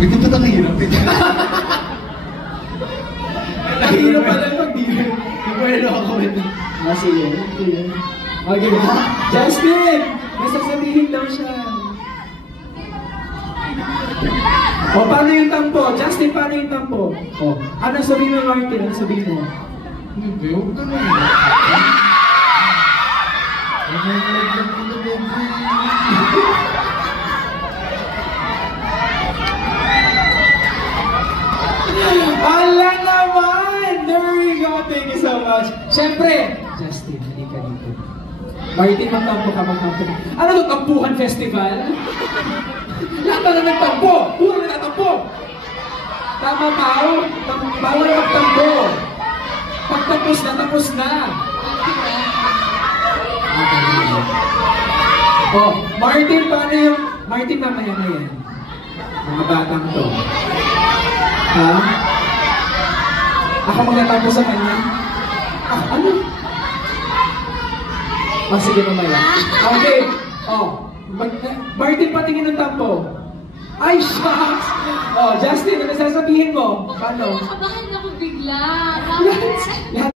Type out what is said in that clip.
Ito ba nahirap? Nahirap pala mag-deal. Pwede ako ito. Sige. Okay. Justin! May sasabihin daw siya. O, paano yung tampo? Justin, paano yung tampo? O, anong sabihin mo, Martin? Anong sabihin mo? Hindi, huwag ka na. Ala naman! There we go! Thank you so much. Siyempre, Justin, hindi ka dito. Martin, magtampo ka. Ano ito, Tampuhan Festival? Lahat na nagtampo! Puro na nagtampo! Tama, Pao? Bawal na magtampo. Pag tapos na. Oh, Martin, paano yung... Martin, mamaya na yan. Mga batang to. Ha? Ako magtatampo sa kanya? Ano? Sige mamaya. Okay. Oh, Martin, patingin ng tampo. Ay, shucks! Oh, Justin, ano sasabihin mo? Paano? Nakabahan ako bigla. Lahat